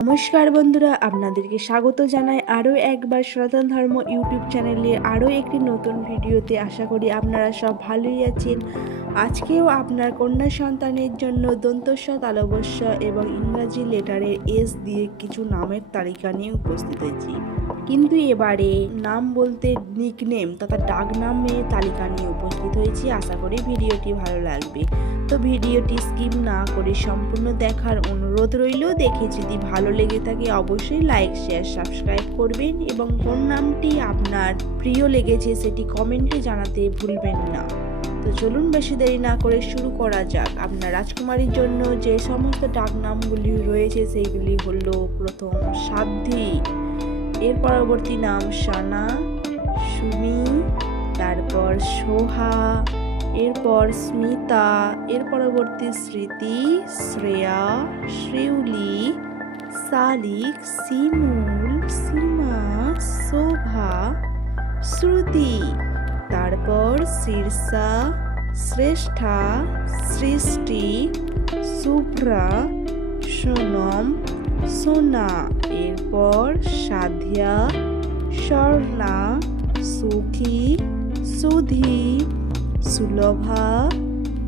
নমস্কার বন্ধুরা, আপনাদেরকে স্বাগত জানাই আরও একবার সনাতন ধর্ম ইউটিউব চ্যানেলে, আরও একটি নতুন ভিডিওতে। আশা করি আপনারা সব ভালোই আছেন। আজকেও আপনার কন্যা সন্তানের জন্য দন্তস্ব তালবস্য এবং ইংরাজি লেটারের এস দিয়ে কিছু নামের তালিকা নিয়ে উপস্থিত হয়েছি। কিন্তু এবারে নাম বলতে নিকনেম তথা ডাক নামের তালিকা নিয়ে উপস্থিত হয়েছি। আশা করি ভিডিওটি ভালো লাগবে। তো ভিডিওটি স্কিপ না করে সম্পূর্ণ দেখার অনুরোধ রইল। দেখে যদি ভালো লেগে থাকে অবশ্যই লাইক, শেয়ার, সাবস্ক্রাইব করবেন এবং কোন নামটি আপনার প্রিয় লেগেছে সেটি কমেন্টে জানাতে ভুলবেন না। তো চলুন বেশি দেরি না করে শুরু করা যাক। আপনার রাজকুমারীর জন্য যে সমস্ত ডাক নামগুলি রয়েছে সেইগুলি হলো প্রথম সাধ্যি এর পরবর্তী নাম সানা, সুমি তারপর সোহা, এরপর স্মিতা, এর পরবর্তী স্মৃতি শ্রেয়া শ্রেউলি শালিক শিমুল, সীমা, শোভা, শ্রুতি, তারপর শীর্ষা শ্রেষ্ঠা, সৃষ্টি শুভ্রা সোনম, সোনা, এরপর সাধ্যা, স্বর্ণা, সুখী সুধি সুলভা,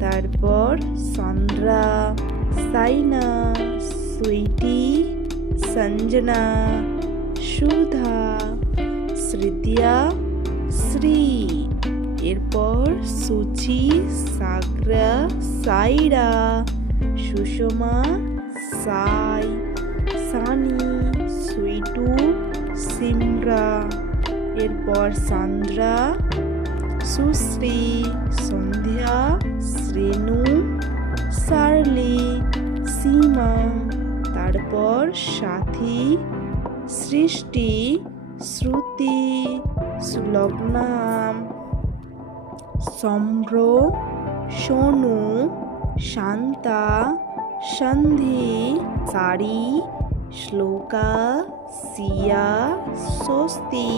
তারপর সন্দ্রা, সাইনা, সুইটি, সঞ্জনা, সুধা স্মৃতিয়া শ্রী। এরপর সুচি, সাগরা, সাইরা, সুষমা, সাই, সানি, সুইটু, সিমরা। এরপর সান্দ্রা সুশ্রী সন্ধ্যা শ্রেণু সার্লি, সীমা, তারপর সাথী, সৃষ্টি, শ্রুতি সুলগ্নাম সম্ভ্র সোনু, শান্তা, সন্ধি সারি শ্লোকা, সিয়া, স্বস্তি,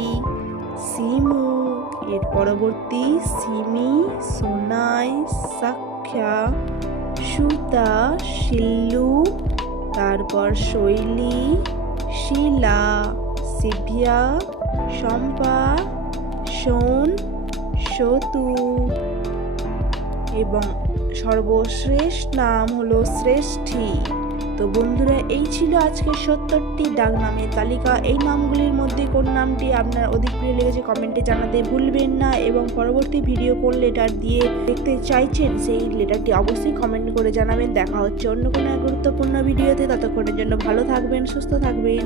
সিমু এর পরবর্তী সিমি, সোনাই, সাক্ষা, সুতা, শিল্লু, তারপর শৈলী, শিলা, সিভিয়া, শম্পা সোন সতু এবং সর্বশ্রেষ্ঠ নাম হলো শ্রেষ্ঠী। তো বন্ধুরা, এই ছিল আজকের সত্তরটি ডাক নামের তালিকা। এই নামগুলির মধ্যে কোন নামটি আপনার অধিক প্রিয় লেগেছে কমেন্টে জানাতে ভুলবেন না এবং পরবর্তী ভিডিও কোন লেটার দিয়ে দেখতে চাইছেন সেই লেটারটি অবশ্যই কমেন্ট করে জানাবেন। দেখা হচ্ছে অন্য কোনো গুরুত্বপূর্ণ ভিডিওতে। ততক্ষণের জন্য ভালো থাকবেন, সুস্থ থাকবেন।